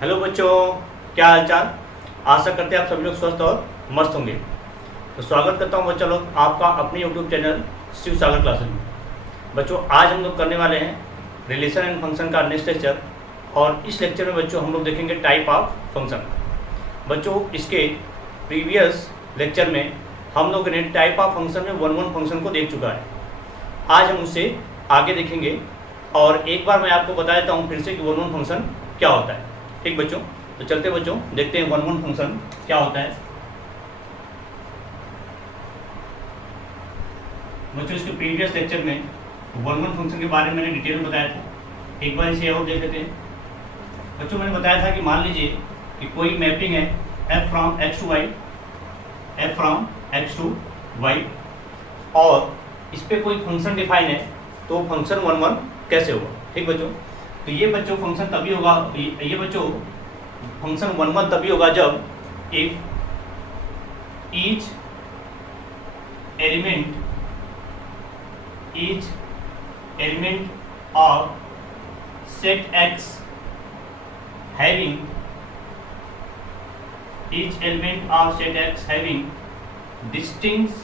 Hello बच्चों, क्या हाल चाल। आशा करते हैं आप सभी लोग स्वस्थ और मस्त होंगे। तो स्वागत करता हूं बच्चों लोग आपका अपने यूट्यूब चैनल शिव सागर क्लासेस में। बच्चों आज हम लोग करने वाले हैं रिलेशन एंड फंक्शन का नेक्स्ट लेक्चर। और इस लेक्चर में बच्चों हम लोग देखेंगे टाइप ऑफ फंक्शन। बच्चों इसके प्रीवियस लेक्चर में हम लोग ने टाइप ऑफ फंक्शन में वन फंक्शन को देख चुका है। आज हम उससे आगे देखेंगे और एक बार मैं आपको बता देता हूँ फिर से कि वन फंक्शन क्या होता है। ठीक बच्चों, तो चलते बच्चों देखते हैं वन फंक्शन क्या होता है। बच्चों इसके प्रीवियस लेक्चर में वन फंक्शन के बारे में मैंने डिटेल में बताया था, एक बार इसे और देख लेते हैं। बच्चों मैंने बताया था कि मान लीजिए कि कोई मैपिंग है f from x to y और इस पर कोई फंक्शन डिफाइन है, तो फंक्शन वन कैसे होगा। ठीक बच्चों, तो ये बच्चों फंक्शन तभी होगा, ये बच्चों फंक्शन वन तभी होगा जब if each element of set x having distinct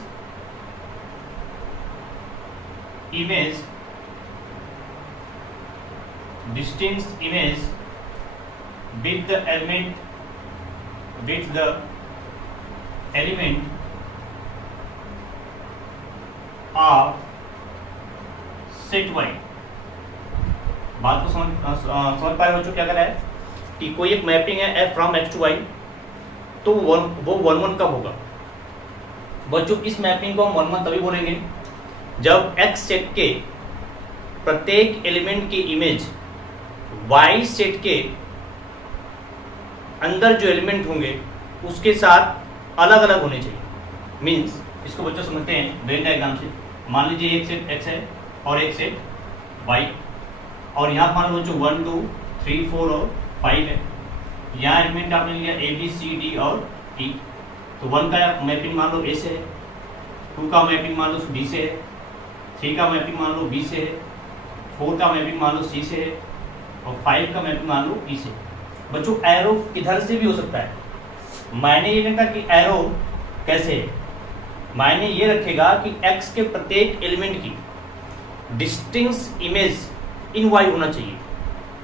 image with the element of set y। बात को समझ पाए बच्चों क्या कर रहा है कि कोई एक मैपिंग है f from x to y, तो वो वन कब होगा। बच्चों इस मैपिंग को हम वन तभी बोलेंगे जब x सेट के प्रत्येक एलिमेंट की इमेज y सेट के अंदर जो एलिमेंट होंगे उसके साथ अलग अलग होने चाहिए। मीन्स इसको बच्चों समझते हैं वेन डायग्राम से। मान लीजिए एक सेट x है और एक सेट y, और यहाँ मान लो बच्चों 1 2 3 4 और 5 है। यहाँ एलिमेंट आपने लिया a b c d और e, तो 1 का मैपिंग मान लो a से है, 2 का मैपिंग मान लो b से है, 3 का मैपिंग मान लो b से है, 4 का मैपिंग मान लो c से है और 5 का मैपिंग मान लो e से। बच्चों एरो किधर से भी हो सकता है। मायने ये नहीं था कि एरो कैसे है, मायने ये रखेगा कि x के प्रत्येक एलिमेंट की डिस्टिंक्ट इमेज इन y होना चाहिए।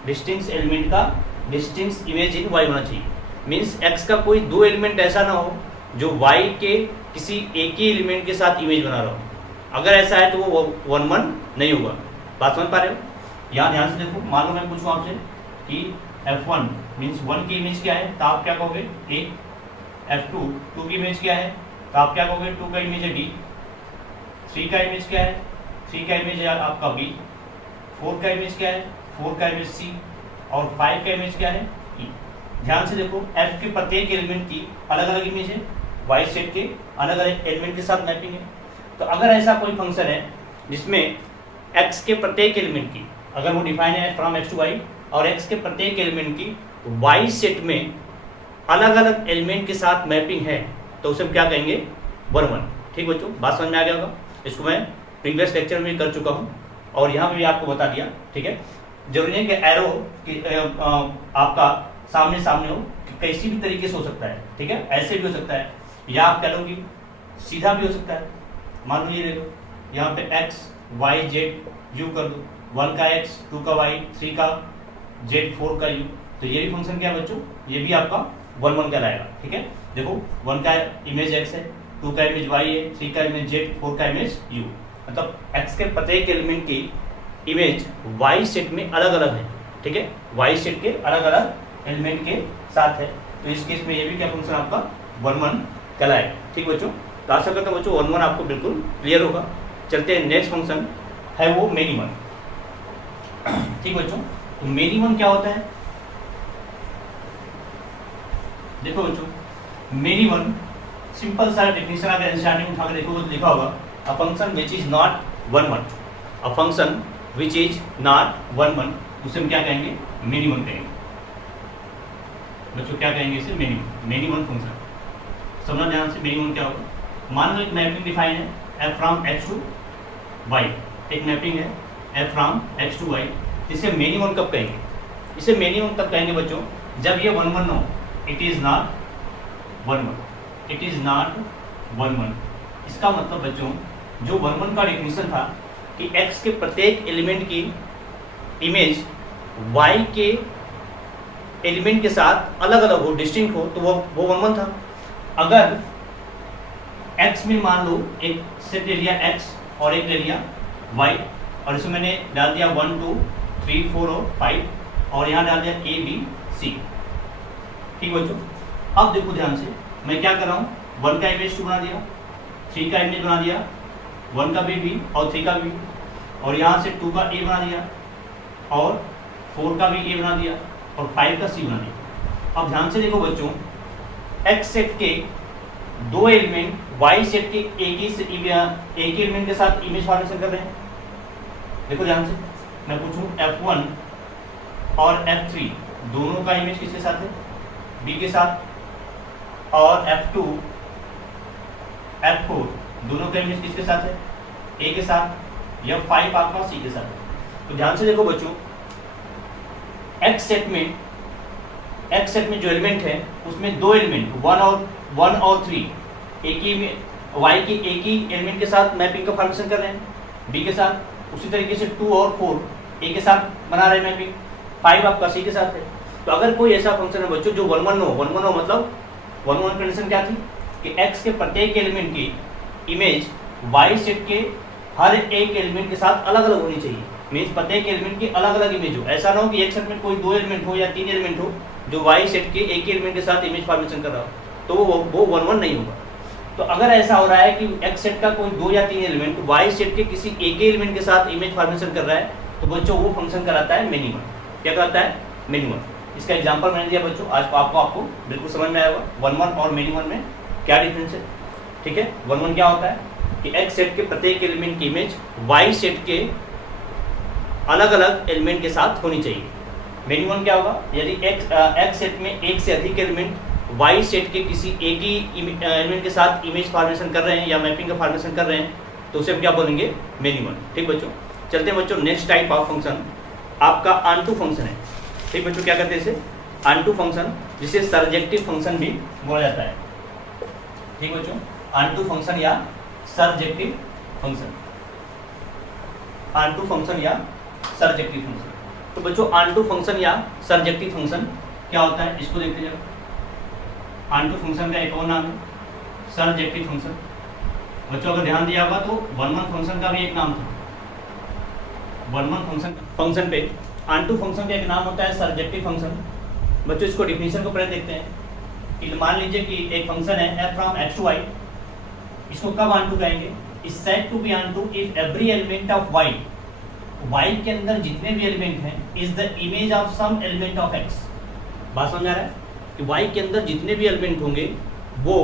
डिस्टिंक्ट एलिमेंट का डिस्टिंक्ट इमेज इन y होना चाहिए। मीन्स x का कोई दो एलिमेंट ऐसा ना हो जो y के किसी एक ही एलिमेंट के साथ इमेज बना रहा हो। अगर ऐसा है तो वो वन नहीं होगा। बात समझ पा रहे हो। यहाँ ध्यान से देखो, मान लो मैं पूछूँ आपसे कि f1 मीन्स 1 की इमेज क्या है, तो आप क्या कहोगे a। f2 2 की इमेज क्या है, तो आप क्या कहोगे 2 का इमेज है b। 3 का इमेज क्या है, 3 का इमेज है आपका b। 4 का इमेज क्या है, 4 का इमेज c और 5 का इमेज क्या है e। ध्यान से देखो f के प्रत्येक एलिमेंट की अलग अलग इमेज है, y सेट के अलग अलग एलिमेंट के साथ मैपिंग है। तो अगर ऐसा कोई फंक्शन है जिसमें x के प्रत्येक एलिमेंट की, अगर वो डिफाइन है फ्रॉम x टू y और x के प्रत्येक एलिमेंट की y सेट में अलग अलग एलिमेंट के साथ मैपिंग है, तो उसे हम क्या कहेंगे वन। ठीक बच्चों, बात समझ में आ गया होगा। इसको मैं प्रीवियस लेक्चर में कर चुका हूँ और यहाँ पे भी आपको बता दिया। ठीक है, जरूरी नहीं कि एरो कि आपका सामने हो, किसी भी तरीके से हो सकता है। ठीक है, ऐसे भी हो सकता है, या आप कह लो कि सीधा भी हो सकता है। मान लो ये ले लो, यहाँ पे x y z u कर दो, 1 का x 2 का y 3 का z 4 का u, तो ये भी फंक्शन क्या है बच्चों, ये भी आपका वन कहलाएगा। ठीक है, देखो 1 का इमेज x है, 2 का इमेज y है, 3 का इमेज z, 4 का इमेज u। मतलब x के प्रत्येक एलिमेंट की इमेज y सेट में अलग अलग है। ठीक है, y सेट के अलग अलग एलिमेंट के साथ है, तो इस केस में ये भी क्या फंक्शन आपका वन कहलाएगा। ठीक बच्चों, तो आशा करता हूँ बच्चों वन आपको बिल्कुल क्लियर होगा। चलते हैं नेक्स्ट फंक्शन है वो मिनिमम। ठीक बच्चों, तो मिनिमम क्या होता है। देखो बच्चों मिनिमम सिंपल सा डेफिनेशन अगर स्टार्टिंग उठा के देखो तो लिखा होगा a function which is not one. A function which is not one, उसे हम क्या कहेंगे मिनिमम कहेंगे। बच्चों क्या कहेंगे इसे मिनिमम फंक्शन। समझना ध्यान से, मिनिमम क्या होगा। मान लो एक मैपिंग डिफाइन है f from x to y, एक मैपिंग है f from x to y। इसे मिनिमम कब कहेंगे, इसे मिनिमम तब कहेंगे बच्चों जब ये 1 1 हो, it is not 1 1, it is not 1 1। इसका मतलब बच्चों जो 1 1 का डेफिनेशन था कि x के प्रत्येक एलिमेंट की इमेज y के एलिमेंट के साथ अलग अलग हो, डिस्टिंक्ट हो, तो वो 1 1 था। अगर x में मान लो एक सेट ले लिया x और एक ले लिया y, और इसमें मैंने डाल दिया 1 2 3 4 और 5, और यहाँ डाल दिया a b c। ठीक बच्चों, अब देखो ध्यान से, मैं क्या कर रहा हूँ, 1 का इमेज 2 बना दिया, 3 का इमेज बना दिया, 1 का भी b और 3 का भी, और यहाँ से 2 का a बना दिया, और 4 का भी a बना दिया, और 5 का c बना दिया। अब ध्यान से देखो बच्चों, x सेट के दो एलिमेंट y सेट के एक ही एलिमेंट के साथ इमेज फॉर्मेशन कर रहे हैं। देखो ध्यान से, मैं पूछूं f1 और f3 दोनों का इमेज किसके साथ है, b के साथ, और f2 f4 दोनों का इमेज किसके साथ है, a के साथ, या 5 आपका c के साथ है। तो ध्यान से देखो बच्चों, x सेट में जो एलिमेंट है उसमें दो एलिमेंट 1 और 3 एक ही y के एक ही एलिमेंट के साथ मैपिंग का फॉर्मेशन कर रहे हैं, b के साथ। उसी तरीके से 2 और 4 a के साथ बना रहे हैं मैपिंग, 5 आपका c के साथ है। तो अगर कोई ऐसा फंक्शन है बच्चों जो 1 1 हो, मतलब 1 1 कंडीशन क्या थी कि x के प्रत्येक एलिमेंट की इमेज y सेट के हर एक एलिमेंट के साथ अलग अलग होनी चाहिए। मीन्स प्रत्येक एलिमेंट की अलग अलग इमेज हो, ऐसा ना हो कि एक सेट में कोई 2 एलिमेंट हो या 3 एलिमेंट हो जो y सेट के एक ही एलिमेंट के साथ इमेज फॉर्मेशन कर रहा हो, तो वो 1 1 नहीं होगा। तो अगर ऐसा हो रहा है कि x सेट का कोई 2 या 3 एलिमेंट y सेट के किसी एक ही एलिमेंट के साथ इमेज फॉर्मेशन कर रहा है, तो बच्चों वो फंक्शन कराता है मिनिमम। क्या कराता है, मिनिमम। इसका एग्जांपल मैंने दिया बच्चों, आज आपको बिल्कुल समझ में आएगा 1 1 और मिनिमम में क्या डिफरेंस है। ठीक है, 1 1 क्या होता है कि x सेट के प्रत्येक एलिमेंट की इमेज y सेट के अलग अलग एलिमेंट के साथ होनी चाहिए। मिनिमम क्या होगा, यदि x सेट में एक से अधिक एलिमेंट y सेट के किसी एक ही एलिमेंट के साथ इमेज फॉर्मेशन कर रहे हैं या मैपिंग का फॉर्मेशन कर रहे हैं, तो उसे हम क्या बोलेंगे, मिनिमम। ठीक बच्चों, चलते हैं बच्चों नेक्स्ट टाइप ऑफ फंक्शन आपका ऑनटू फंक्शन है। ठीक बच्चों, क्या कहते हैं इसे, ऑनटू फंक्शन, जिसे सर्जेक्टिव फंक्शन भी बोला जाता है। ठीक बच्चों, ऑनटू फंक्शन या सर्जेक्टिव फंक्शन, ऑनटू फंक्शन या सर्जेक्टिव फंक्शन। तो बच्चों ऑनटू फंक्शन या सर्जेक्टिव फंक्शन क्या होता है, इसको देखते जाओ। ऑनटू फंक्शन का एक और नाम है सर्जेक्टिव फंक्शन। बच्चों अगर ध्यान दिया होगा तो 1 1 फंक्शन का भी एक नाम था, 1 1 फंक्शन पे ऑनटू फंक्शन का एक नाम होता है सर्जेक्टिव फंक्शन। बच्चों इसको डिफिनीशन को पहले देखते हैं कि मान लीजिए कि एक फंक्शन है f from x to y, इसको कब ऑनटू कहेंगे, is said to be onto if every element of y, y के अंदर जितने भी एलिमेंट हैं is the image of some element of x। बात समझ आ रहा है कि y के अंदर जितने भी एलिमेंट होंगे वो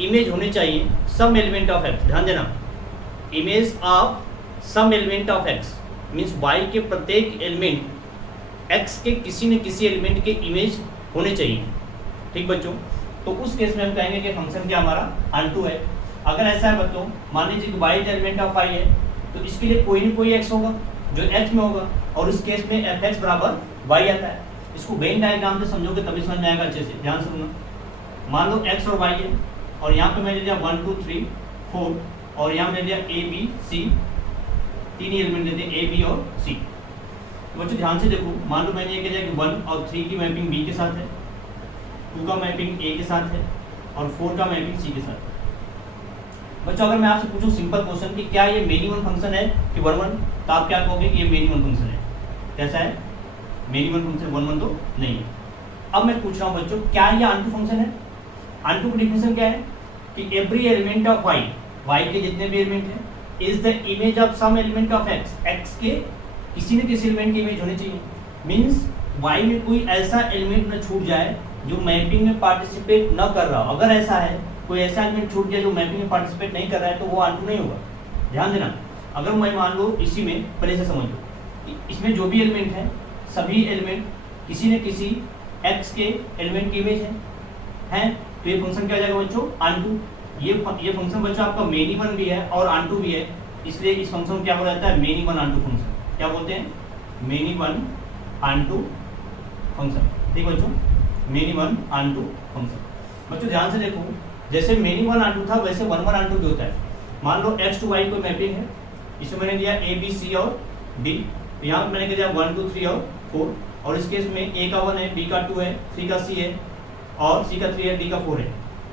इमेज होने चाहिए सम एलिमेंट ऑफ x। ध्यान देना, image of some element of x means y के प्रत्येक एलिमेंट x के किसी न किसी एलिमेंट के इमेज होने चाहिए। ठीक बच्चों, तो उस केस में हम कहेंगे कि फंक्शन क्या हमारा ऑनटू है। अगर ऐसा है बच्चों, मान लीजिए कि y एलिमेंट ऑफ y है, तो इसके लिए कोई न कोई x होगा जो x में होगा, और उस केस में fx बराबर y आता है। इसको वेन डायग्राम से समझोगे तभी समझ में आएगा अच्छे से। ध्यान से सुनना, मान लो x और y है, और यहाँ पे मैंने लिया 1 2 3 4, और यहाँ मैंने लिया a b c, तीन एलिमेंट लेते हैं a b और c। तो बच्चों ध्यान से देखो, मान लो मैंने ये कह दिया कि 1 और 3 की मैपिंग b के साथ है, 2 का मैपिंग a के साथ है, और 4 का मैपिंग c के साथ है। बच्चों अगर मैं आपसे पूछूं सिंपल क्वेश्चन कि क्या ये मिनिमम फंक्शन है कि 1 1, तो आप क्या कहोगे कि ये मिनिमम फंक्शन है। कैसा है, मिनिमम फंक्शन, 1 1 तो नहीं है। अब मैं पूछ रहा हूँ बच्चों, क्या ये ऑनटू फंक्शन है। ऑनटू की डिफिनेशन क्या है कि एवरी एलिमेंट ऑफ y के जितने भी एलिमेंट हैं is the image of some element of x के किसी न किसी एलिमेंट की इमेज होनी चाहिए। मीन्स y में कोई ऐसा एलिमेंट न छूट जाए जो मैपिंग में पार्टिसिपेट न कर रहा हो। अगर ऐसा है, कोई ऐसा एलिमेंट छूट गया जो मैपिंग में पार्टिसिपेट नहीं कर रहा है, तो वो ऑनटू नहीं होगा। ध्यान देना, अगर मैं मान लो इसी में पहले से समझ लो कि इसमें जो भी एलिमेंट है सभी एलिमेंट किसी न किसी x के एलिमेंट की इमेज है, तो ये फंक्शन क्या हो जाएगा बच्चों, ऑनटू। ये फंक्शन बच्चों आपका मेनी वन भी है और ऑनटू भी है, इसलिए इस फंक्शन को क्या हो जाता है, मेनी वन ऑनटू फंक्शन। क्या बोलते हैं, मेनी वन ऑनटू फंक्शन। ठीक बच्चों, मेनी वन आन टू फंक्शन। बच्चों ध्यान से देखो, जैसे मेनी वन आन टू था वैसे वन वन आन टू भी होता है। मान लो x टू y कोई मैपिंग है, इसमें मैंने दिया a b c और d, यहाँ पे मैंने दिया 1 2 3 और 4, और इस केस में a का 1 है, b का 2 है, c का c है और c का 3 है, d का 4 है।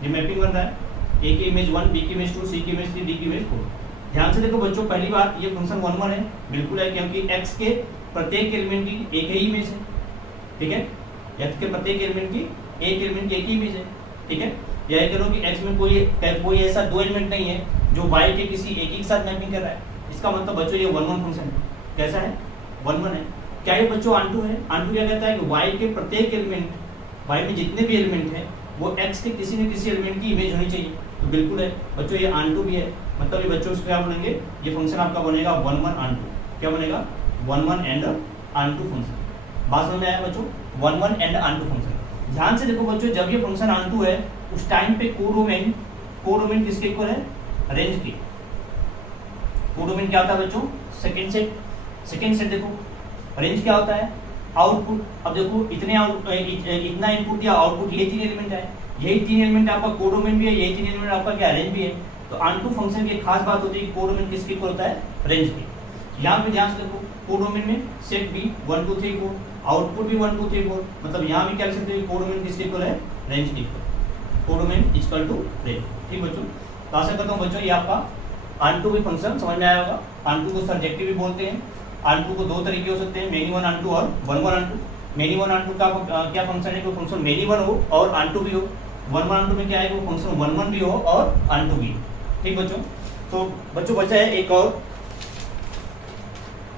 ये मैपिंग बन रहा है, a की इमेज 1, b की इमेज 2, c की इमेज 3, d की इमेज 4। ध्यान से देखो बच्चों, पहली बात ये फंक्शन 1 1 है, बिल्कुल है, क्योंकि x के प्रत्येक एलिमेंट की एक ही इमेज है, ठीक है। x के प्रत्येक एलिमेंट की एक एलिमेंट की एक ही इमेज है, ठीक है। यह करो कि x में कोई ऐसा दो एलिमेंट नहीं है जो y के किसी एक ही के साथ मैपिंग कर रहा है। इसका मतलब बच्चों ये 1 1 फंक्शन है। कैसा है? 1 1 है। क्या ये बच्चों आंटू है? आंटू क्या कहता है कि y के प्रत्येक एलिमेंट, y में जितने भी एलिमेंट है वो x के किसी न किसी एलिमेंट की इमेज होनी चाहिए। तो बिल्कुल है बच्चों, ये आंटू भी है। मतलब ये बच्चों क्या बनेंगे, ये फंक्शन आपका बनेगा 1 1 आंटू। क्या बनेगा? 1 1 एंड आंटू फंक्शन। बात समझ में आया बच्चों? 1 1 एंड आंटू फंक्शन। ध्यान से देखो बच्चों, जब ये फंक्शन आंटू है उस टाइम पे कोडोमेन किसके इक्वल है? रेंज की। कोडोमेन क्या होता है बच्चों? सेकंड सेट देखो, रेंज क्या होता है? आउटपुट। अब देखो इतना इनपुट दिया, आउटपुट ये 3 एलिमेंट है, यही 3 एलिमेंट आपका कोडोमेन भी है, यही 3 एलिमेंट आपका क्या रेंज भी है। तो आंटू फंक्शन की खास बात होती है कि कोडोमेन किसके इक्वल होता है? रेंज की। यहाँ पे ध्यान से देखो, कोडोमेन में सेट बी 1 2 3 4, आउटपुट भी 1 2 3 4, मतलब यहाँ भी क्या लिख सकते हैं? कोडोमेन किसके इक्वल है? रेंज के equal. Codomain equal to range. ठीक बच्चों, तो आशा करता हूँ बच्चों ये आपका आंटू भी फंक्शन समझ में आया होगा। आंटू को सर्जेक्टिव भी बोलते हैं। आंटू को दो तरीके हो सकते हैं, मेनी वन आंटू और 1 1 आंटू। मेनी वन आंटू का क्या फंक्शन है कि फंक्शन मेनी वन हो और आंटू भी हो। 1 1 आंटू में क्या है कि वो फंक्शन 1 1 भी हो और आंटू भी। ठीक बच्चों, तो बच्चों बचा है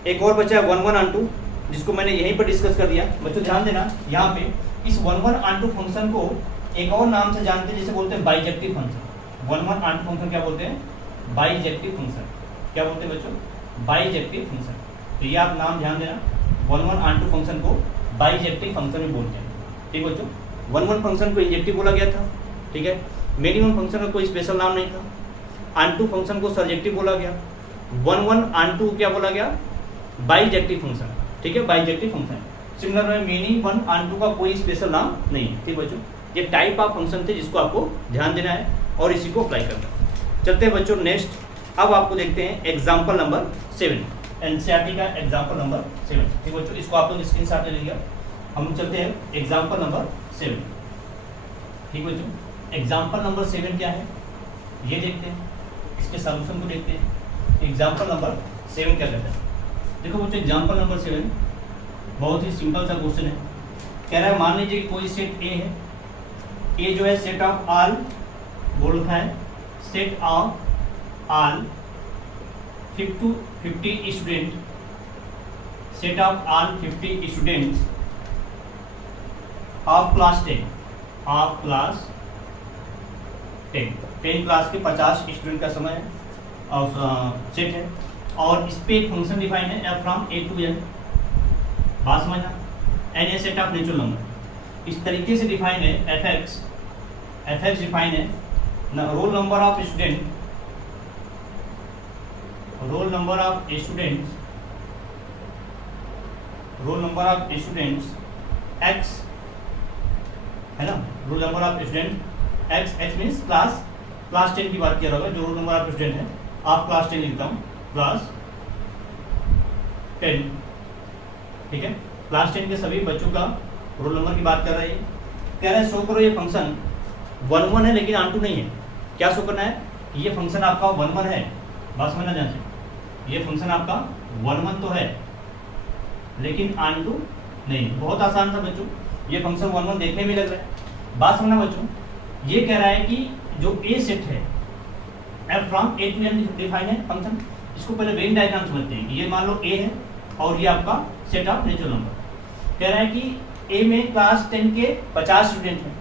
एक और बचा है 1 1 आंटू, जिसको मैंने यहीं पर डिस्कस कर दिया। बच्चों ध्यान देना, यहाँ पे इस 1 1 आंटू फंक्शन को एक और नाम से जानते हैं, जिसे बोलते हैं बाइजेक्टिव फंक्शन। 1 1 आंटू फंक्शन क्या बोलते हैं? Bijective function. क्या बोलते हैं बच्चों? Bijective function. तो ये आप नाम ध्यान देना, 1 1 आंटू फंक्शन को बाइजेक्टिव फंक्शन भी बोलते हैं। ठीक बच्चों, 1 1 फंक्शन को इंजेक्टिव बोला गया था, ठीक है। मेनी वन फंक्शन का कोई स्पेशल नाम नहीं था। आंटू फंक्शन को सर्जेक्टिव बोला गया। 1 1 आंटू क्या बोला गया? बाइजेक्टिव फंक्शन, ठीक है, बाइजेक्टिव फंक्शन। सिमिलर में मेनी वन आंटू का कोई स्पेशल नाम नहीं है। ठीक बच्चों, ये टाइप ऑफ फंक्शन थे जिसको आपको ध्यान देना है और इसी को अप्लाई करना है। चलते हैं बच्चों नेक्स्ट, अब आपको देखते हैं एग्जाम्पल नंबर 7, एनसीईआरटी का एग्जाम्पल नंबर 7। ठीक बच्चों, इसको आप लोग स्क्रीन शॉट ले लीजिएगा। हम चलते हैं एग्जाम्पल नंबर 7। ठीक बच्चों, एग्जाम्पल नंबर 7 क्या है ये देखते हैं, इसके सॉल्यूशन को देखते हैं। एग्जाम्पल नंबर 7 क्या कहता है? देखो बच्चों, एग्जाम्पल नंबर 7 बहुत ही सिंपल सा क्वेश्चन है। कह रहा है मान लीजिए कोई सेट ए है, ए जो है सेट ऑफ ऑल बोल रखा है, set of all 50 student, set of all 50 students of class 10, of class 10 class के 50 स्टूडेंट का समय है और सेट है, और इस पे एक फंक्शन डिफाइन है f from A to N. बात समझना, N a set of natural number इस तरीके से डिफाइन है। एफ एक्स डिफाइन है roll number of student, roll number of students, roll number of students x है ना, roll number of student x means class 10 की बात किया होगा। जो रोल नंबर ऑफ स्टूडेंट है आप क्लास 10 लिखता हूँ, क्लास 10, ठीक है। क्लास 10 के सभी बच्चों का रोल नंबर की बात कर रहे हैं। कह रहे हैं शो करो ये फंक्शन 1 1 है लेकिन आंटू नहीं है। क्या शो करना है? ये फंक्शन आपका 1 1 है, बात समझना ध्यान से। ये फंक्शन आपका 1 1 तो है लेकिन आंटू नहीं। बहुत आसान था बच्चों, ये फंक्शन 1 1 देखने में लग रहा है। बात समझना बच्चों, ये कह रहा है कि जो ए सेट है f from A to N define है फंक्शन। इसको पहले वेन डायग्राम समझते हैं। ये मान लो ए है और ये आपका सेट ऑफ नेचुरल नंबर। कह रहा है कि ए में क्लास 10 के 50 स्टूडेंट हैं,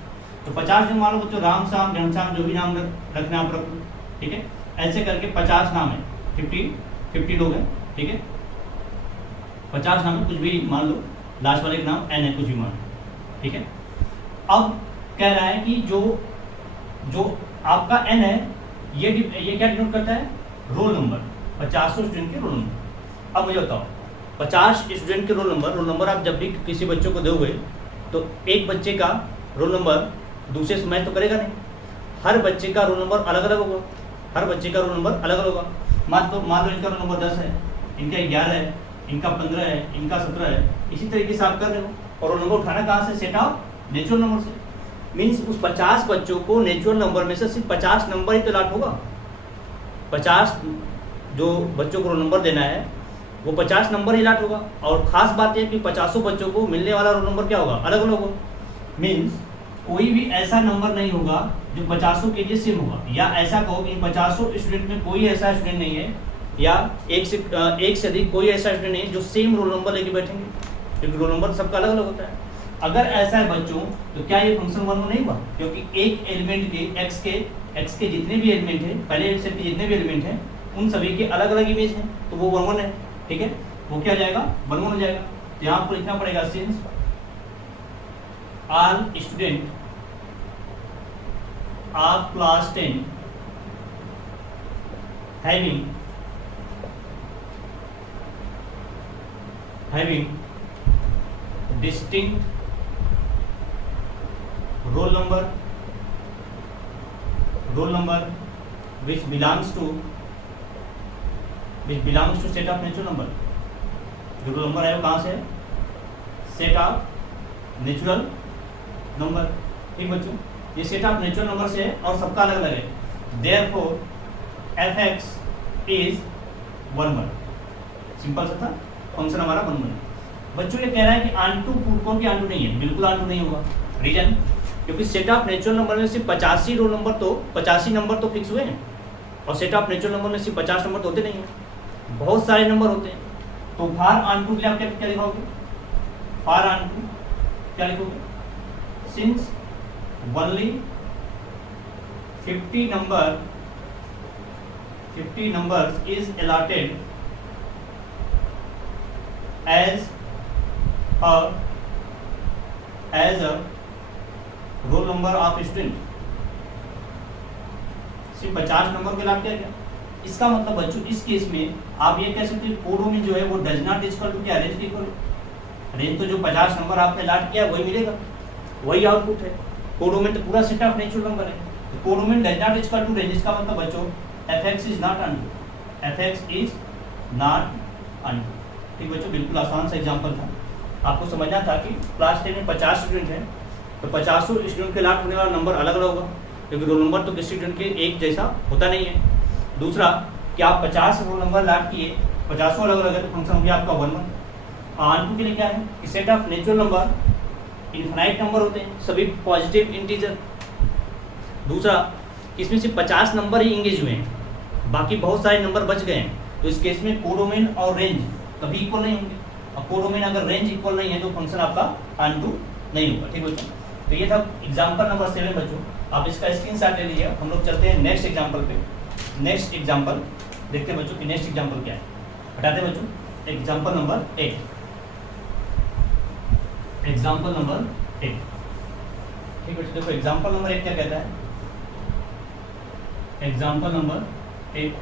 तो 50 जो मान लो बच्चों राम श्याम घनश्याम जो भी नाम रखना आप रख लो, ठीक है। ऐसे करके 50 नाम है, 50 लोग हैं, ठीक है। 50 नाम है, कुछ भी मान लो, लास्ट वाले का नाम एन है, कुछ भी मान लो, ठीक है। अब कह रहा है कि जो आपका एन है ये क्या डिनोट करता है? रोल नंबर, 50 स्टूडेंट के रोल नंबर। अब मुझे बताओ 50 स्टूडेंट के रोल नंबर आप जब भी किसी बच्चों को दोगे तो एक बच्चे का रोल नंबर दूसरे से मैच तो करेगा नहीं, हर बच्चे का रोल नंबर अलग अलग होगा, हर बच्चे का रोल नंबर अलग अलग होगा। मान लो इनका रोल नंबर 10 है, इनका 11 है, इनका 15 है, इनका 17 है, इसी तरीके से आप कर रहे हो। और रोल नंबर उठाना कहाँ से? सेट ऑफ नेचुरल नंबर से। मीन्स उस 50 बच्चों को नेचुरल नंबर में से सिर्फ 50 नंबर ही तो अलॉट होगा। 50 जो बच्चों को रोल नंबर देना है वो 50 नंबर ही अलॉट होगा। और खास बात यह कि 50 बच्चों को मिलने वाला रोल नंबर क्या होगा? अलग अलग होगा। मीन्स कोई भी ऐसा नंबर नहीं होगा जो 50 के लिए सेम होगा, या ऐसा कहो कि 50 स्टूडेंट में कोई ऐसा स्टूडेंट नहीं है, या एक से अधिक कोई ऐसा स्टूडेंट नहीं है जो सेम रोल नंबर लेके बैठेंगे, क्योंकि रोल नंबर सबका अलग अलग होता है। अगर ऐसा है बच्चों तो क्या ये फंक्शन 1 नहीं हुआ? क्योंकि एक एलिमेंट के x के जितने भी एलिमेंट हैं, पहले सेट के जितने भी एलिमेंट हैं उन सभी के अलग अलग इमेज हैं, तो वो 1 1 है। ठीक है, वो क्या जाएगा? 1 1 हो जाएगा। तो यहाँ आपको लिखना पड़ेगा since all student of class 10 having distinct roll number which belongs to set of natural number। जो रोल नंबर है वो कहाँ से है? Set of natural number. ठीक बच्चों, ये सेट ऑफ नेचुरल नंबर से है और सबका अलग अलग है। Therefore fx is 1 1। सिंपल सा था, फंक्शन हमारा 1 1। बच्चों ये कह रहा है कि आंटू पूर्वकों की आंटू नहीं है, बिल्कुल आंटू नहीं होगा। रीजन, क्योंकि सेट ऑफ नेचुरल नंबर में सिर्फ 85 रोल नंबर तो 85 नंबर तो फिक्स हुए हैं, और सेट ऑफ नेचुरल नंबर में सिर्फ 50 नंबर तो होते नहीं हैं, बहुत सारे नंबर होते हैं। तो फार आंटू के लिए आप क्या लिखोगे? फार आंटू क्या लिखोगे? Since only 50 numbers is allotted as a roll number of student। सिर्फ 50 नंबर के लाभ क्या? इसका मतलब बच्चों इस केस में आप ये कह सकते हैं कोडोमेन जो है वो डज नॉट इक्वल टू क्या? रेंज के इक्वल। रेंज तो जो 50 नंबर आपने अलॉट किया वही मिलेगा, वही आउटपुट है। कोडोमेन तो पूरा सेट ऑफ नेचुरल नंबर है, तो codomain does not equal to range. इसका मतलब बच्चों fx is not onto, fx is not onto. ठीक बच्चों, बिल्कुल आसान सा एग्जांपल था। आपको समझना था कि क्लास 10 में 50 स्टूडेंट हैं, तो 50 स्टूडेंट के अलॉट होने वाला नंबर अलग अलग होगा, क्योंकि रोल नंबर तो किसी स्टूडेंट के एक जैसा होता नहीं है। दूसरा कि आप 50 रोल नंबर अलॉट किए, 50 अलग अलग है, तो फंक्शन हो गया आपका 1 1। आंटू के लिए क्या है कि set of natural number infinite number होते हैं, सभी पॉजिटिव इंटीजर। दूसरा इसमें सिर्फ 50 नंबर ही इंगेज हुए हैं, बाकी बहुत सारे नंबर बच गए हैं, तो इस केस में कोडोमेन और रेंज कभी इक्वल नहीं होंगे। और कोडोमेन अगर रेंज इक्वल नहीं है तो फंक्शन आपका आंटू नहीं होगा। ठीक बच्चों, तो ये था एग्जाम्पल नंबर 7 बच्चों, आप इसका स्क्रीनशॉट ले लीजिए। हम लोग चलते हैं नेक्स्ट एग्जाम्पल पे। नेक्स्ट एग्जाम्पल देखते हैं बच्चों कि नेक्स्ट एग्जाम्पल क्या है। हटाते बच्चों एग्जाम्पल नंबर 8। Example number 8। ठीक बच्चों, देखो एग्जाम्पल नंबर 8 क्या कहता है? एग्जाम्पल नंबर 8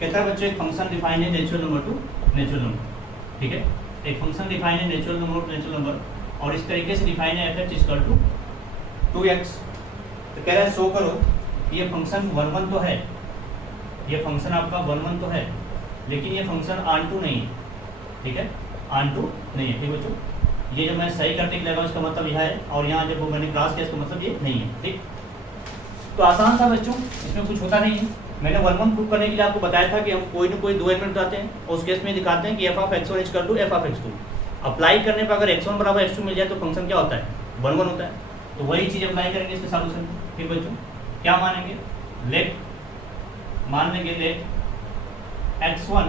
कहता है बच्चों एक फंक्शन डिफाइन है natural number to natural number. ठीक है, एक फंक्शन डिफाइन है natural number to natural number, और इस तरीके से डिफाइन है fx इक्वल टू 2x। तो कह रहा है शो करो ये फंक्शन 1 1 तो है, ये फंक्शन आपका 1 1 तो है, लेकिन ये फंक्शन आंटू नहीं है। ठीक है, आंटू नहीं है। ठीक बच्चों, ये जो मैं सही करके लगा इसका मतलब यह है, और यहाँ जब वो मैंने क्रॉस किया इसका मतलब ये नहीं है। ठीक, तो आसान था बच्चों, इसमें कुछ होता नहीं है। मैंने 1 1 प्रूव करने के लिए आपको बताया था कि हम कोई ना कोई 2 एलिमेंट उठाते हैं, और उस केस में दिखाते हैं कि f of x1 equal to f of x2। Apply करने पर अगर x1 बराबर x2 मिल जाए तो फंक्शन क्या होता है? 1 1 होता है। तो वही चीज़ अप्लाई करेंगे इसके सॉल्यूशन में। ठीक बच्चों, क्या मानेंगे? लेट मान लेंगे let x1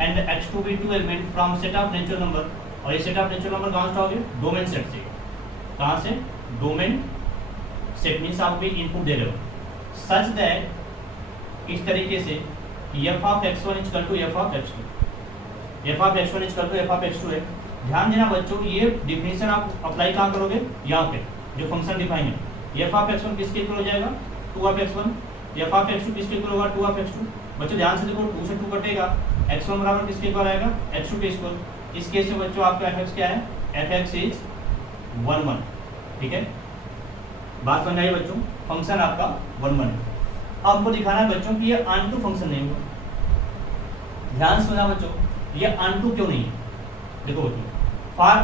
and x2 be 2 element from set of natural number. और ये सेट ऑफ नेचुरल नंबर कहाँ से होगे? डोमेन सेट से। कहाँ से? डोमेन सेट मीन्स आप भी इनपुट दे रहे हो सच दैट इस तरीके से f of x1 equal to f of x2, f of x1 equal to f of x2 है। ध्यान देना बच्चों, ये डिफिनीशन आप अप्लाई कहाँ करोगे? यहाँ पे जो फंक्शन डिफाइन है। f ऑफ x1 किसके इक्वल हो जाएगा? 2 of x1। f of x2 किसके इक्वल होगा? 2 ऑफ x2। बच्चों ध्यान से देखो, 2 से 2 कटेगा, x1 बराबर किसके इक्वल आएगा? x2 के इक्वल। इस केस में बच्चों आपका fx क्या है? fx is 1 1। ठीक है, बात समझ आई बच्चों? फंक्शन आपका 1 1 है। अब हमको दिखाना है बच्चों कि ये अनटू फंक्शन नहीं हुआ। ध्यान सुना बच्चों, ये अनटू क्यों नहीं है? देखो बच्चों, फार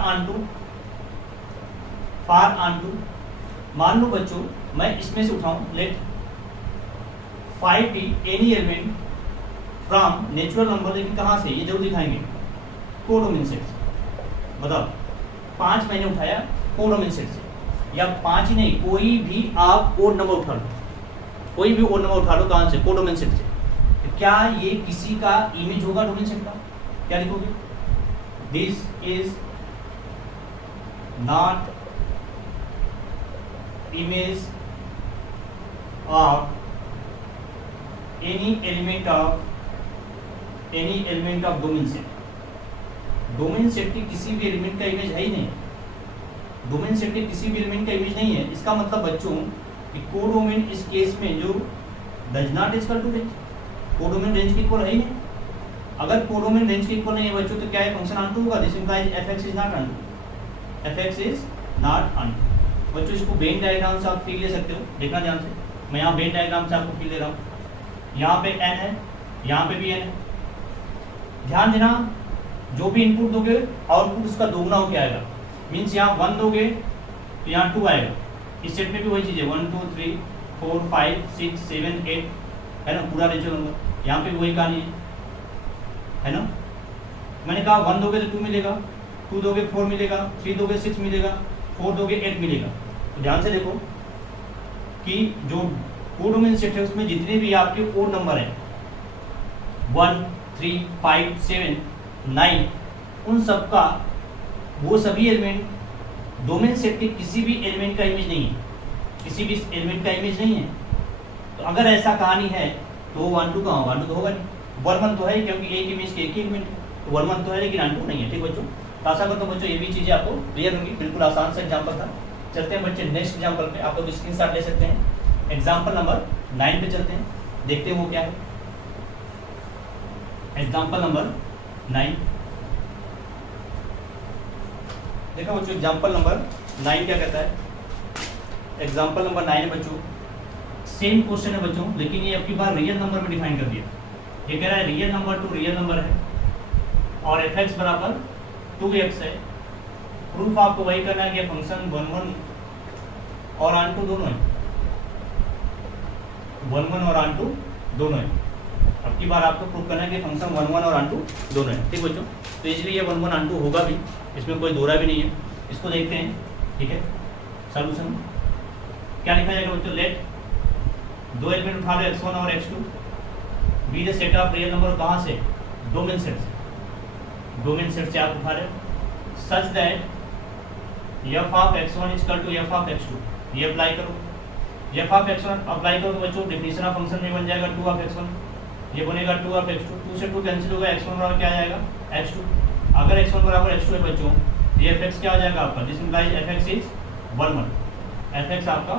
अनटू मान लो बच्चों मैं इसमें से उठाऊं, let 5 any element from natural number, लेकिन कहाँ से? ये जरूर दिखाएंगे, कोडोमेन सेट से। बताओ 5 मैंने उठाया कोडोमेन सेट से, या 5 ही नहीं, कोई भी आप ओड नंबर उठा लो, कोई भी ओड नंबर उठा लो, कहाँ से? कोडोमेन सेट से। तो क्या ये किसी का इमेज होगा डोमेन सेट का? क्या लिखोगे? This is not image of any element of domain set. Domain set के किसी भी एलिमेंट का इमेज है ही नहीं, डोमेन सेट के किसी भी एलिमेंट का इमेज नहीं है। इसका मतलब बच्चों कि कोडोमेन इस केस में जो does not equal to range, codomain range के इक्वल है ही नहीं। अगर कोडोमेन रेंज के इक्वल नहीं है बच्चों तो क्या है? फंक्शन अनटू होगा। This implies fx is not onto, fx is not onto. बच्चों इसको वेन डायग्राम से आप फील ले सकते हो, देखना ध्यान से। मैं यहाँ वेन डायग्राम से आपको फील ले रहा हूँ। यहाँ पे n है, यहाँ पे भी n है। ध्यान देना, जो भी इनपुट दोगे आउटपुट उसका दोगुना होकर आएगा। मीन्स यहाँ 1 दोगे तो यहाँ 2 आएगा। इस सेट में भी वही चीज़ है, 1 2 3 4 5 6 7 8 है ना, पूरा नेचुरल नंबर। यहाँ पे भी वही कहानी है ना। मैंने कहा 1 दोगे तो 2 मिलेगा, 2 दोगे 4 मिलेगा, 3 दोगे 6 मिलेगा, 4 दोगे 8 मिलेगा। तो ध्यान से देखो कि जो कोडोमेन सेट है उसमें जितने भी आपके कोड नंबर है 1 3 5 7 9, उन सबका वो सभी एलिमेंट डोमेन सेट के किसी भी एलिमेंट का इमेज नहीं है, किसी भी एलिमेंट का इमेज नहीं है। तो अगर ऐसा कहानी है तो 1 2 कहाँ होगा? 1 2 तो होगा नहीं। 1 1 तो है क्योंकि एक इमेज के एक ही एलिमेंट है, तो 1 1 तो है लेकिन 2 नहीं है। ठीक बच्चों, आशा करता हूँ बच्चों ये भी चीज़ें आपको क्लियर होंगी। बिल्कुल आसान सा एग्जाम्पल था। चलते हैं बच्चे नेक्स्ट एग्जाम्पल पे, आप लोग स्क्रीनशॉट ले सकते हैं। एग्जाम्पल नंबर 9 पे चलते हैं, देखते हैं वो क्या है। एग्जाम्पल नंबर 9 देखो बच्चों, एग्जाम्पल नंबर 9 क्या कहता है? एग्जाम्पल नंबर 9 है बच्चों, सेम क्वेश्चन है बच्चों, लेकिन ये अब की बार रियल नंबर में डिफाइन कर दिया। ये कह रहा है real number to real number है और fx बराबर 2x है। प्रूफ आपको वही करना है कि फंक्शन 1 1 और अनटू दोनों है, 1 1 और अनटू दोनों है। अब की बार आपको प्रूफ करना है कि फंक्शन 1 1 और अनटू दोनों है। ठीक बच्चों, तो इसलिए 1 1 अनटू होगा भी, इसमें कोई दोहरा भी नहीं है। इसको देखते हैं। ठीक है, सॉल्यूशन क्या लिखा जाएगा बच्चों? लेट दो एलिमेंट उठा लो x1 और x2, be the set of real number. कहाँ से? डोमेन सेट से। डोमेन सेट से आप उठा रहे हो such that f of x1 equal to f of x2। ये अप्लाई करो, f ऑफ x1 अप्लाई करो तो बच्चों डेफिनेशन ऑफ फंक्शन में बन जाएगा 2 ऑफ x1, ये बनेगा 2 ऑफ x2। 2 से 2 कैंसिल होगा, x1 बराबर क्या आ जाएगा? x2। अगर x1 बराबर x2 है बच्चों, ये fx क्या आ जाएगा आपका? This implies fx is 1 1, fx आपका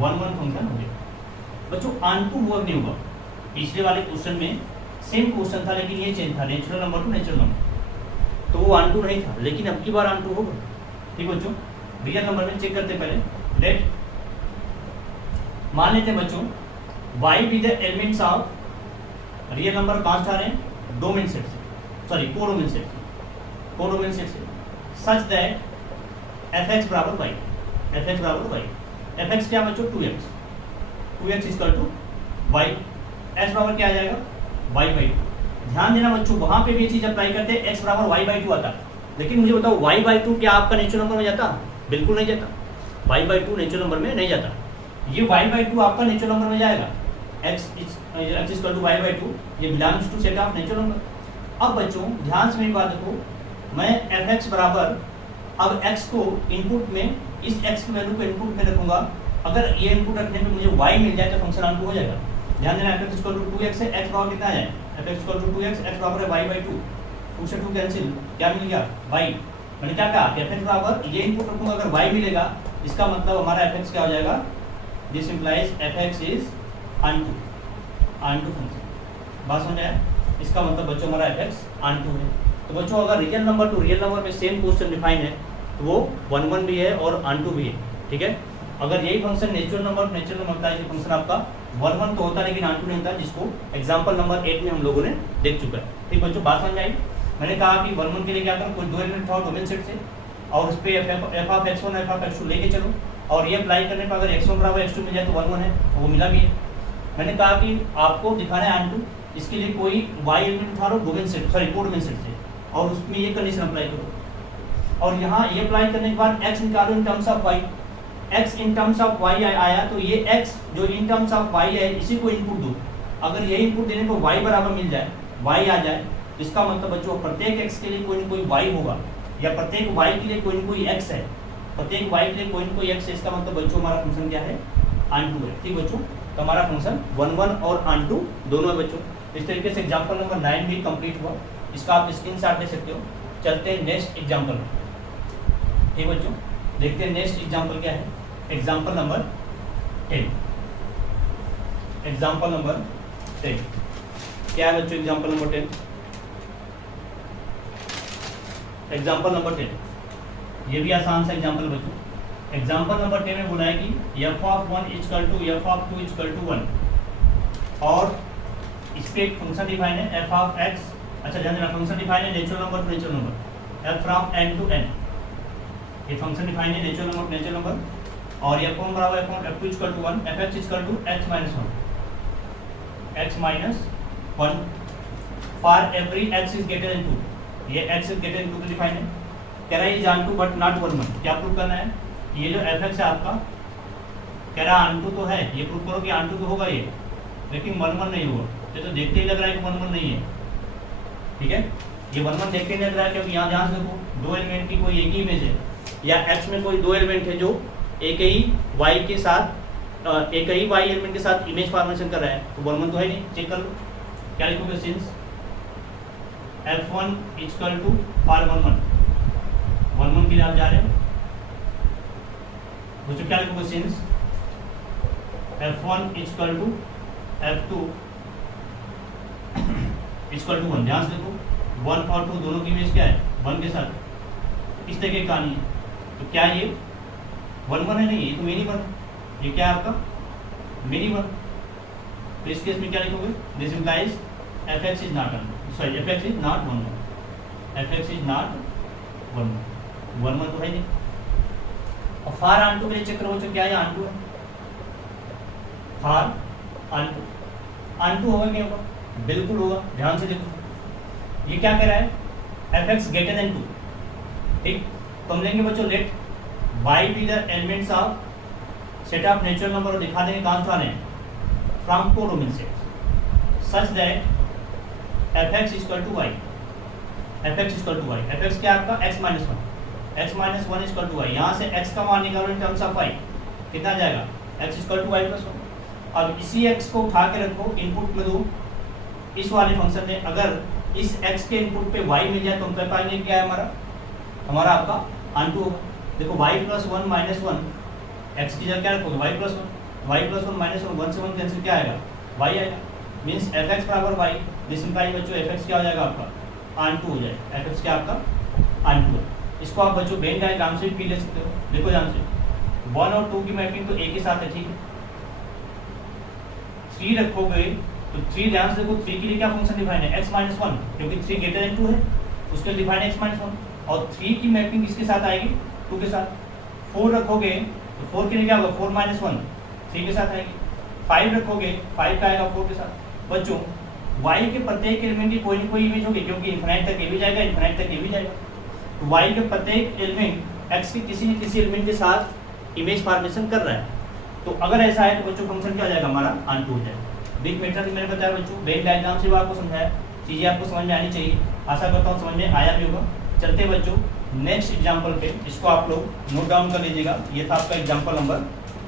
1 1 फंक्शन हो गया। बच्चों अनटू वर्क नहीं होगा। पिछले वाले क्वेश्चन में सेम क्वेश्चन था लेकिन ये चेंज था, natural number to natural number, तो वो अनटू नहीं था, लेकिन अब की बार अनटू होगा। ठीक बच्चों, रियल नंबर में चेक करते पहले। लेट मान लेते हैं बच्चों y be the elements of real number कहाँ से आ रहे हैं? डोमेन सेट से, सॉरी कोडोमेन सेट से, कोडोमेन सेट से। सच दैट fx बराबर y, fx बराबर y, fx क्या बच्चों? 2x, 2x equal to y, s बराबर क्या आ जाएगा? y by 2। ध्यान देना बच्चों, वहां पे भी ये चीज अप्लाई करते हैं, x बराबर y बाई 2 आता। लेकिन मुझे बताओ y बाई 2 क्या आपका नेचुरल नंबर में जाता? बिल्कुल नहीं जाता, y बाई 2 नेचुरल नंबर में नहीं जाता। ये y बाई 2 आपका नेचुरल नंबर में जाएगा, x equal to y by 2, ये belongs to set of natural number. अब बच्चों ध्यान से मेरी बात देखो, मैं fx बराबर अब x को इनपुट में, इस x की वैल्यू को इनपुट में रखूंगा। अगर ये इनपुट रखने पे मुझे y मिल जाए तो फंक्शन अनटू हो जाएगा। ध्यान देना, fx इक्वल टू 2x है, x बराबर कितना आ जाए? fx equal to 2x, x बराबर है y बाई 2, 2 से 2 कैंसिल, क्या मिल गया? y। मैंने क्या कहा? fx बराबर ये इनपुट रखूंगा, अगर y मिलेगा इसका मतलब हमारा fx क्या हो जाएगा? This implies fx is unto, unto function. बात समझ आया? इसका मतलब बच्चों हमारा fx अनटू है। तो बच्चों अगर real number to real number में सेम क्वेश्चन डिफाइन है तो वो 1 1 भी है और अनटू भी है। ठीक है, अगर यही फंक्शन नेचुरल नंबर होता है, फंक्शन आपका 1 1 तो होता है लेकिन ऑन टू नहीं होता, जिसको एग्जांपल नंबर 8 में हम लोगों ने देख चुका है। ठीक बच्चों, बात समझ आई? मैंने कहा कि 1 1 के लिए क्या करो, कोई दो एलिमेंट था डोमेन सेट से और उस पे f of x1 f of x2 लेके चलो, और ये अप्लाई करने पर अगर x1 बराबर x2 मिल जाए तो 1 1 है, वो मिला भी है। मैंने कहा कि आपको दिखाना है ऑन टू, इसके लिए कोई y एलिमेंट था domain set, sorry codomain set से, और उसमें ये कंडीशन अप्लाई करो, और यहाँ ये अप्लाई करने के बाद x निकालो in terms of y, x in terms of y आया तो ये x जो इन टर्म्स ऑफ y है इसी को इनपुट दो। अगर यही इनपुट देने पर y बराबर मिल जाए, y आ जाए, इसका मतलब बच्चों प्रत्येक x के लिए कोई न कोई y होगा, या प्रत्येक y के लिए कोई न कोई x है, प्रत्येक y के लिए कोई न कोई x है। इसका मतलब बच्चों हमारा फंक्शन क्या है, ऑन टू है। ठीक बच्चों, तो हमारा फंक्शन 1 1 और ऑन टू दोनों है बच्चों। इस तरीके से एग्जाम्पल नंबर 9 भी कंप्लीट हुआ, इसका आप स्क्रीनशॉट ले सकते हो। चलते हैं नेक्स्ट एग्जाम्पल में। ठीक बच्चोबच्चों, देखते हैं नेक्स्ट एग्जाम्पल क्या है, एग्जाम्पल नंबर 10। एग्जाम्पल नंबर 10 क्या है बच्चों, एग्जाम्पल नंबर 10, एग्जाम्पल नंबर 10 ये भी आसान सा एग्जाम्पल बच्चों। एग्जाम्पल नंबर 10 में बोला है कि f of 1 equal to f of 2 equal to 1, और इस पे एक फंक्शन डिफाइन है f ऑफ x। अच्छा ध्यान देना, फंक्शन डिफाइन है natural number to natural number, f from n to n। ये फंक्शन डिफाइन है natural number to natural number, और f1 बराबर f2 equal to 1, fx equal to x minus 1, x minus 1 for every x is greater than 2। ये x is greater than 2 define है। कह रहा है जान टू बट नॉट 1 1। क्या प्रूव करना है, ये जो fx है आपका, कह रहा है ऑन टू तो है, ये प्रूव करो कि ऑन टू तो होगा ये, लेकिन 1 1 नहीं होगा। ये तो देखते ही लग रहा है कि 1 1 नहीं है। ठीक है, ये 1 1 देखते ही लग रहा है क्योंकि यहाँ ध्यान से देखो, दो एलिमेंट की कोई एक ही इमेज है, या x में कोई दो एलिमेंट है जो एक ही y के साथ एक ही y एलिमेंट के साथ इमेज फॉर्मेशन कर रहा है, तो 1 1 तो है नहीं। चेक कर लो, क्या लिखोगे, since f1 equal to for 1 1 के लिए आप जा रहे हो बच्चों, क्या लिखोगे, since f1 equal to f2 equal to 1। ध्यान से देखो, 1 और 2 दोनों की इमेज क्या है, 1 के साथ। इस तरह की कहानी है, तो क्या ये 1 1 है, नहीं ये तो मिनी 1, ये क्या है आपका मिनी 1। तो इस केस में क्या लिखोगे, this implies fx is not 1, fx is not 1 1, fx is not 1 1 1 तो है नहीं। और फार ऑन टू के लिए चेक करो बच्चों, क्या ये ऑन टू है, फार ऑन टू होगा क्या होगा, बिल्कुल होगा। ध्यान से देखो, ये क्या कह रहा है, fx ग्रेटर देन 2। ठीक, तो हम लेंगे बच्चों let y be the elements of set of natural number, और दिखा देंगे कहाँ से from codomain set such that fx equal to y, fx equal to y, fx क्या आपका x minus 1, x minus 1 equal to y। यहाँ से x का मान निकालो इन टर्म्स ऑफ y, कितना जाएगा, x equal to y plus 1। अब इसी x को उठा के रखो, इनपुट में दो इस वाले फंक्शन में। अगर इस x के इनपुट पे y मिल जाए तो हम कह पाएंगे क्या है हमारा आपका ऑन टू होगा। देखो y प्लस 1 माइनस 1, x की जगह क्या रखोगे, y प्लस 1 माइनस 1 से 1 कैंसिल, क्या आएगा, y आएगा। मीन्स fx बराबर y, दिस इम्प्लाई बच्चों fx क्या हो जाएगा आपका ऑन टू हो जाएगा, fx क्या आपका ऑन टू है। इसको आप बच्चों वेन डायग्राम से भी ले सकते हो। देखो ध्यान से, 1 और 2 की मैपिंग तो एक ही साथ है, ठीक है। 3 रखोगे तो 3, ध्यान से देखो, 3 के लिए क्या फंक्शन डिफाइन है, x माइनस 1, क्योंकि 3 ग्रेटर देन 2 है, उसके लिए डिफाइन है x माइनस 1। और 3 की मैपिंग किसके साथ आएगी, 2 के साथ। 4 रखोगे तो 4 के लिए क्या होगा, 4 माइनस 1, 3 के साथ आएगी। 5 रखोगे, 5 का आएगा 4 के साथ। बच्चों y के प्रत्येक एलिमेंट की कोई ना कोई इमेज होगी, क्योंकि इन्फिनाइट तक ये भी जाएगा, इन्फिनाइट तक ये भी जाएगा। तो y के प्रत्येक एलिमेंट x के किसी न किसी एलिमेंट के साथ इमेज फॉर्मेशन कर रहा है। तो अगर ऐसा है तो बच्चों फंक्शन क्या हो जाएगा, हमारा ऑन टू हो जाएगा। बिग मेथड मैंने बताया बच्चों, वेन डायग्राम से वो आपको समझाया, चीज़ें आपको समझ में आनी चाहिए। आशा करता हूँ समझ में आया भी होगा। चलते हैं बच्चों नेक्स्ट एग्जाम्पल पे, इसको आप लोग नोट डाउन कर लीजिएगा। ये था आपका एग्जाम्पल नंबर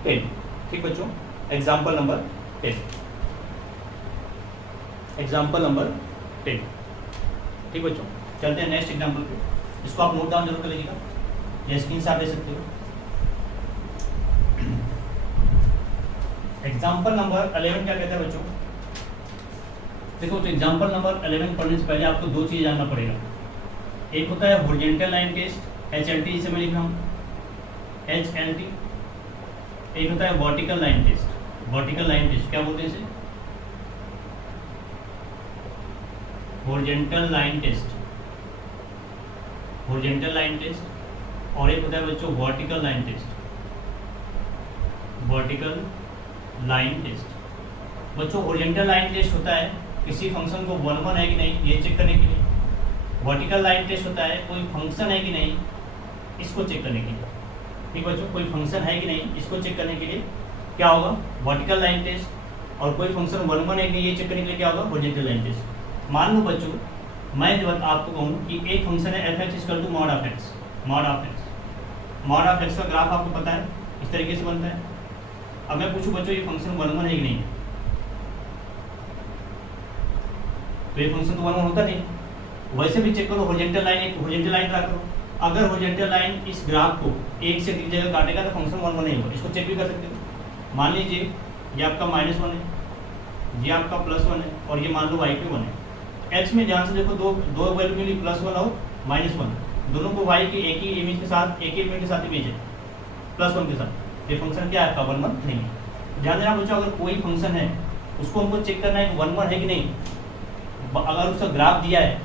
10। ठीक बच्चों, एग्जाम्पल नंबर 10, एग्जाम्पल नंबर 10। ठीक बच्चों, चलते हैं नेक्स्ट एग्जाम्पल पे, इसको आप नोट डाउन जरूर कर लीजिएगा या स्क्रीन शॉट ले सकते हो। एग्जाम्पल नंबर 11 क्या कहता है बच्चों, देखो तो एग्जाम्पल नंबर 11 पढ़ने से पहले आपको दो चीज़ जानना पड़ेगा। एक होता है हॉरिजॉन्टल लाइन टेस्ट, HLT जिसे मैं लिख रहा हूँ, HLT, एक होता है vertical line test. Vertical line test क्या बोलते हैं इसे? Horizontal line test. Horizontal line test. और एक होता है बच्चों vertical line test. Vertical line test. बच्चों हॉरिजॉन्टल लाइन टेस्ट होता है किसी फंक्शन को 1 1 है कि नहीं ये चेक करने के लिए। वर्टिकल लाइन टेस्ट होता है कोई फंक्शन है कि नहीं इसको चेक करने के लिए। ठीक बच्चों, कोई फंक्शन है कि नहीं इसको चेक करने के लिए क्या होगा? Vertical line test. और कोई फंक्शन 1 1 है कि नहीं ये चेक करने के लिए क्या होगा? Horizontal line test. मान लो बच्चों मैं जब आपको कहूँ कि एक फंक्शन है f x equal to mod of x. Mod of x. Mod of x का ग्राफ आपको पता है इस तरीके से बनता है। अब मैं पूछूं बच्चों ये फंक्शन 1 1 है कि नहीं, तो ये फंक्शन तो 1 1 होता नहीं। वैसे भी चेक करो हॉरिजॉन्टल लाइन, एक हॉरिजॉन्टल लाइन ड्रा करो। अगर हॉरिजॉन्टल लाइन इस ग्राफ को एक से अधिक जगह काटेगा तो फंक्शन 1 1 नहीं होगा। इसको चेक भी कर सकते हो। मान लीजिए ये आपका -1 है, ये आपका +1 है और ये मान लो y पे 1 है। x में ध्यान से देखो दो वैल्यू मिली +1 और -1, दोनों को y के एक ही इमेज के साथ एक ही एलिमेंट के साथ इमेज है +1 के साथ। ये फंक्शन क्या है आपका 1 1 नहीं है। ध्यान देना बच्चों अगर कोई फंक्शन है उसको हमको चेक करना है 1 1 है कि नहीं। अगर उसका ग्राफ दिया है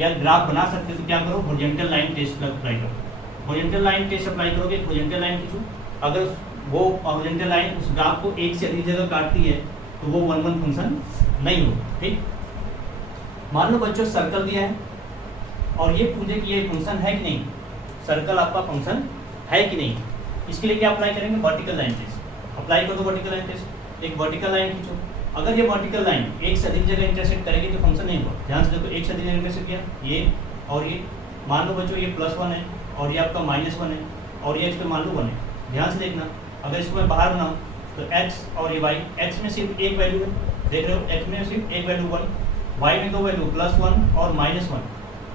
या ग्राफ बना सकते तो क्या करो हॉरिजॉन्टल लाइन टेस्ट अप्लाई करो। हॉरिजॉन्टल लाइन टेस्ट अप्लाई करोगे हॉरिजॉन्टल लाइन खींचो, अगर वो हॉरिजॉन्टल लाइन उस ग्राफ को एक से अधिक जगह काटती है तो वो 1 1 फंक्शन नहीं हो। ठीक, मान लो बच्चों सर्कल दिया है और ये पूछे कि ये फंक्शन है कि नहीं, सर्कल आपका फंक्शन है कि नहीं। इसके लिए क्या अप्लाई करेंगे? वर्टिकल लाइन टेस्ट अप्लाई कर दो। वर्टिकल लाइन टेस्ट, एक वर्टिकल लाइन खींचो। अगर ये वर्टिकल लाइन एक से अधिक जगह इंटरसेक्ट करेगी तो फंक्शन नहीं होगा। ध्यान से देखो एक से अधिक जगह इंटरसेक्ट किया ये और ये, मान लो बच्चों ये +1 है और ये आपका -1 है और ये x पे मान लो 1 है। ध्यान से देखना अगर इसको मैं बाहर बनाऊँ तो x और ये y, x में सिर्फ एक वैल्यू है, देख रहे हो x में सिर्फ एक वैल्यू 1, y में दो वैल्यू +1 और -1।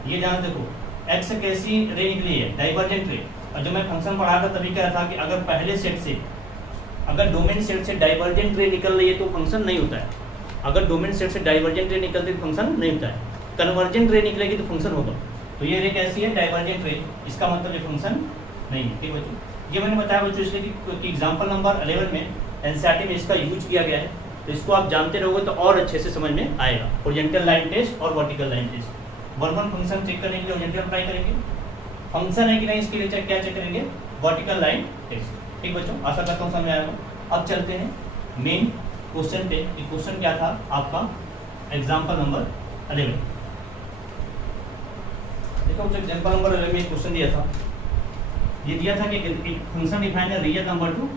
ये ध्यान देखो x से कैसी रे निकली है? डाइवर्जेंट रे। और जब मैं फंक्शन पढ़ा था तभी कह रहा था कि अगर पहले सेट से अगर डोमेन सेट से डाइवर्जेंट रे निकल रही है तो फंक्शन नहीं होता है। अगर डोमेन सेट से डाइवर्जेंट रे निकलती है तो फंक्शन नहीं होता है। कन्वर्जेंट रे निकलेगी तो फंक्शन होगा। तो ये रे कैसी है? डाइवर्जेंट रे। इसका मतलब ये फंक्शन नहीं है। ठीक बच्चों, ये मैंने बताया बच्चों इसलिए कि एग्जाम्पल नंबर 11 में एनसीईआरटी में इसका यूज किया गया है, तो इसको आप जानते रहोगे तो और अच्छे से समझ में आएगा। हॉरिजॉन्टल लाइन टेस्ट और vertical line test 1 1 function check करने के लिए हॉरिजॉन्टल अप्लाई करेंगे, फंक्शन है कि नहीं इसके लिए क्या चेक करेंगे? Vertical line test. ठीक बच्चों, आशा करता हूँ समझ आया होगा। अब चलते हैं मेन क्वेश्चन पे। ये क्वेश्चन क्या था आपका? Example number 11। देखो एग्जाम्पल नंबर 11 में क्वेश्चन दिया था, ये दिया था कि एक फंक्शन डिफाइन है real number to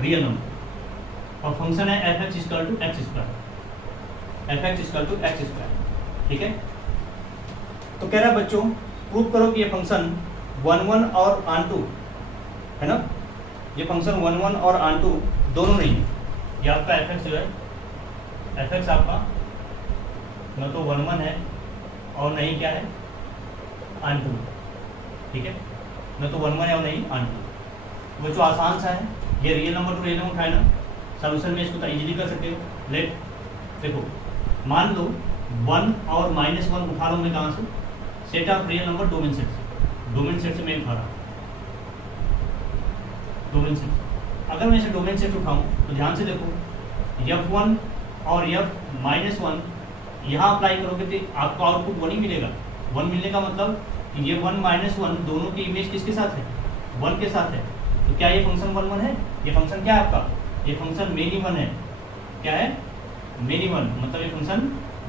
real number और फंक्शन है f x equal to x square. F x equal to x square. ठीक है, तो कह रहा है बच्चों प्रूव करो कि ये फंक्शन 1 1 और ऑन2 है ना, ये फंक्शन 1 1 और ऑन2 दोनों नहीं है। ये आपका एफ एक्स जो है, एफ एक्स आपका न तो 1 1 है और नहीं क्या है ऑन2। ठीक है, न तो 1 1 है और नहीं ऑन2। वो जो आसान सा है, ये real number to real number उठाना सोल्यूशन में इसको इजीली कर सकते हो। लेट देखो मान लो 1 और -1 उठा लो मैं कहाँ से? Set of real number domain set से। डोमेन सेट से मैं उठा रहा हूँ डोमेन सेट। अगर मैं इसे डोमेन सेट उठाऊँ तो ध्यान से देखो F1 और F-1 यहाँ अप्लाई करोगे तो आपको आउटपुट 1 ही मिलेगा। 1 मिलने का मतलब ये 1 -1 दोनों की इमेज किसके साथ है? 1 के साथ है। तो क्या ये फंक्शन 1 1 है? ये फंक्शन क्या है आपका? ये फंक्शन मेनी 1 है। क्या है? मेनी 1, मतलब ये फंक्शन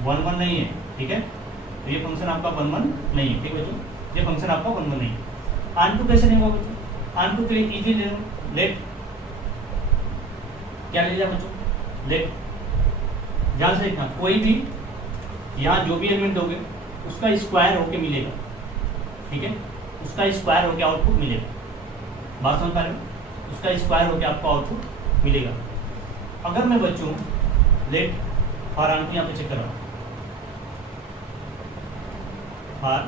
1 1 नहीं है। ठीक है, तो ये फंक्शन आपका 1 1 नहीं है। ठीक बच्चों, ये फंक्शन आपका 1 1 नहीं है। ऑन2 कैसे नहीं होगा बच्चों? ऑन2 के लिए इजी ले लो, लेट क्या ले लिया बच्चों? लेट। ध्यान से देखना कोई भी यहाँ जो भी एलिमेंट दोगे उसका स्क्वायर होके मिलेगा। ठीक है, उसका स्क्वायर होके आउटपुट मिलेगा। बात समझ पा रहे हो? उसका स्क्वायर होके आपको आउटपुट मिलेगा। अगर मैं बच्चों लेट फॉर ऑन2 यहाँ पे चेक कर रहा हूँ, फॉर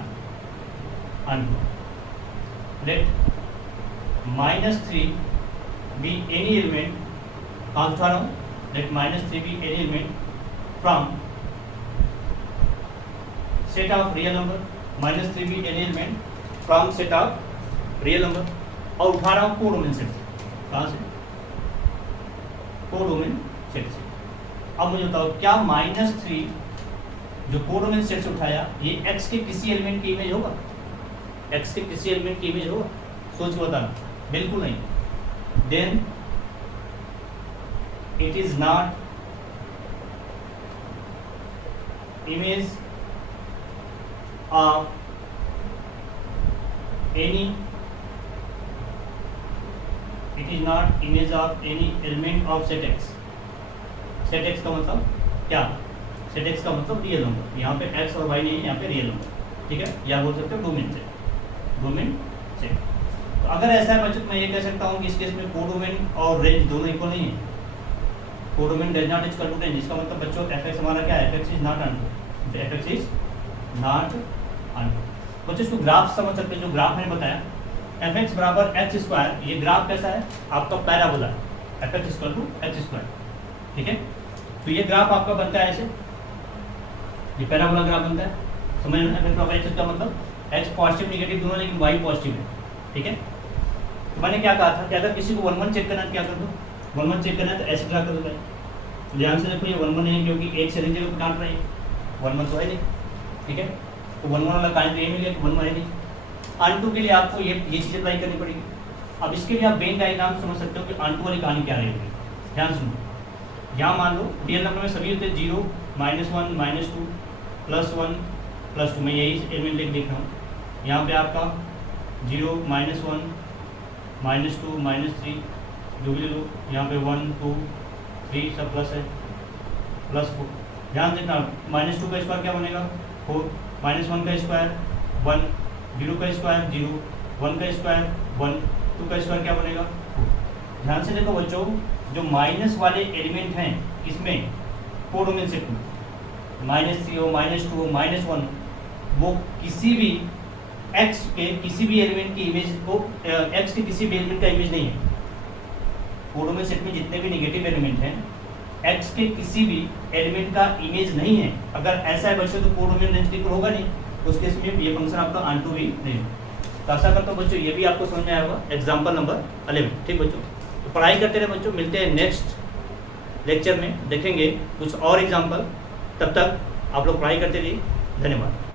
ऑन2 लेट -3 be any element, कहाँ उठा रहा हूँ? Let -3 be any element from set of real number, -3 be any element from set of real number, और उठा रहा हूँ कोडोमेन सेट से। कहाँ से? कोडोमेन सेट से। अब मुझे बताओ क्या -3 जो कोडोमेन सेट से उठाया ये x के किसी एलिमेंट की इमेज होगा? x के किसी एलिमेंट की इमेज होगा? सोच के बताना। बिल्कुल नहीं। Then it is not image of any, it is not image of any element of set x। सेट x का मतलब क्या? सेट x का मतलब रियल नंबर। यहाँ पे x और y नहीं है, यहाँ पे रियल नंबर, ठीक है। या बोल सकते हो डोमेन सेट, डोमेन सेट। तो अगर ऐसा है बच्चों, मैं ये कह सकता हूँ कि इस केस में कोडोमेन और रेंज दोनों इक्वल नहीं है। Codomain does not equal to range, इसका मतलब बच्चों fx हमारा क्या है? fx is not onto, fx is not onto. बच्चों इसको ग्राफ समझ सकते हैं। जो ग्राफ मैंने बताया fx बराबर x स्क्वायर, ये ग्राफ कैसा है? आपका parabola, fx equal to x square, ठीक है। तो ये ग्राफ आपका बनता है ऐसे, ये पैराबोला ग्राफ बनता है, समझ में? fx बराबर x का मतलब x पॉजिटिव निगेटिव दोनों, लेकिन y पॉजिटिव है, ठीक है। तो मैंने क्या कहा था कि अगर किसी को 1 1 चेक करना है क्या कर दो? 1 1 चेक करना है तो ऐसे ड्रा कर दो भाई। ध्यान से देखो, ये 1 1 नहीं है क्योंकि एक से जगह पे काट रही है, 1 1 तो है नहीं, ठीक है। तो 1 1 वाला काट तो ये मिल गया, 1 1 है नहीं। अनटू के लिए आपको ये चीज़ अप्लाई करनी पड़ेगी। अब इसके लिए आप वेन डायग्राम समझ सकते हो कि अनटू वाली कहानी क्या रहेगी। ध्यान सुनो, यहाँ मान लो रियल नंबर में सभी होते हैं 0 -1 -2 +1 +2, मैं यही एलिमेंट लेके लिख रहा हूँ। यहाँ पे आपका 0 -1 -2 -3 जो भी ले लो, यहाँ पे 1 2 3 सब प्लस है, +4। ध्यान देना, -2 का स्क्वायर क्या बनेगा? 4, -1 का स्क्वायर 1, 0 का स्क्वायर 0, 1 का स्क्वायर 1, 2 का स्क्वायर क्या बनेगा? 4। ध्यान से देखो बच्चों, जो माइनस वाले एलिमेंट हैं इसमें कोडोमेन सेट में, -3 हो, -2 हो, -1, वो किसी भी x के किसी भी एलिमेंट की इमेज को, x के किसी भी एलिमेंट का इमेज नहीं है। कोडोमेन सेट में जितने भी नेगेटिव एलिमेंट हैं x के किसी भी एलिमेंट का इमेज नहीं है। अगर ऐसा है बच्चों तो कोडोमेन रेंज इक्वल होगा नहीं, उस केस में ये फंक्शन आपका अनटू भी नहीं होगा। तो आशा करता हूँ बच्चों ये भी आपको समझ में आया होगा। एग्जाम्पल नंबर 11, ठीक बच्चों। तो पढ़ाई करते रहे बच्चों, मिलते हैं नेक्स्ट लेक्चर में, देखेंगे कुछ और एग्जाम्पल। तब तक आप लोग पढ़ाई करते रहिए। धन्यवाद।